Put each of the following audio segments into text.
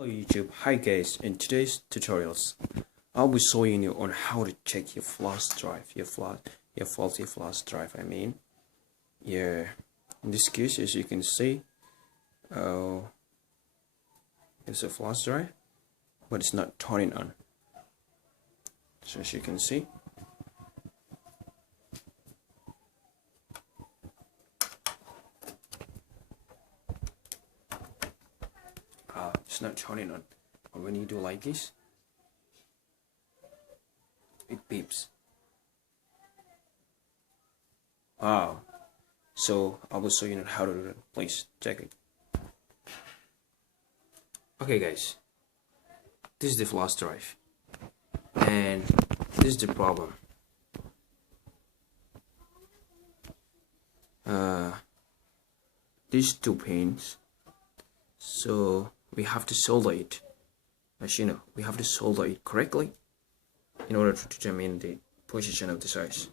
Hello YouTube, hi guys. In today's tutorials I'll be showing you on how to check your flash drive, your faulty flash drive. In this case, as you can see, there's a flash drive, but it's not turning on. So as you can see, it's not turning on. And when you do like this, it beeps. Wow. So I will show you how to do it. Please check it. Okay guys, this is the flash drive, and this is the problem. These two pins, so we have to solder it. As you know, we have to solder it correctly in order to determine the position of the size.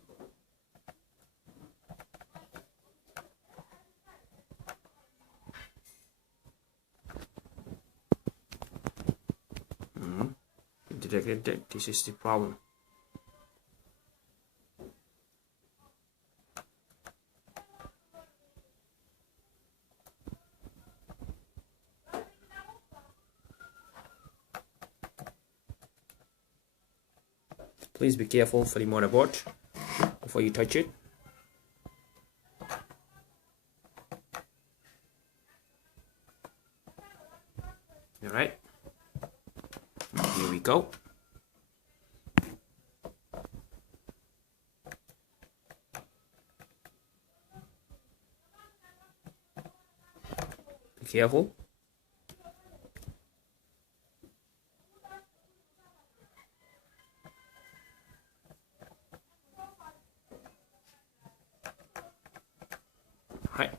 Detected that this is the problem. Please be careful for the motherboard before you touch it. Alright, here we go. Be careful. Right.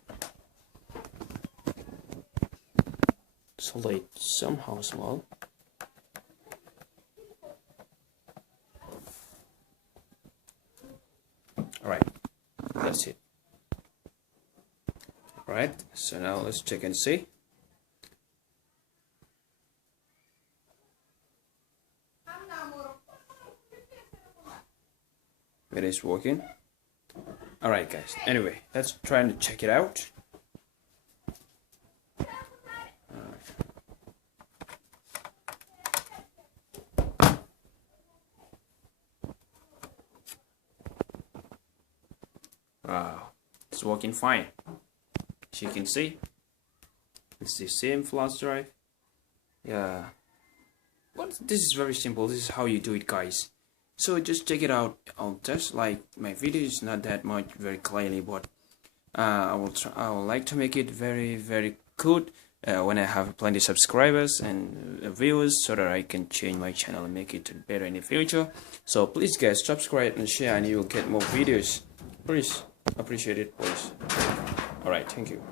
Solder it somehow small. Alright, that's it. Alright, so now let's check and see. It is working. Alright guys, anyway, let's try and check it out. Wow, it's working fine. As you can see, it's the same flash drive. Yeah, but this is very simple. This is how you do it, guys. So just check it out. Just like my video is not that much very clearly, but I would like to make it very good when I have plenty of subscribers and viewers, so that I can change my channel and make it better in the future. So please guys, subscribe and share, and you will get more videos. Please appreciate it, please. Alright, thank you.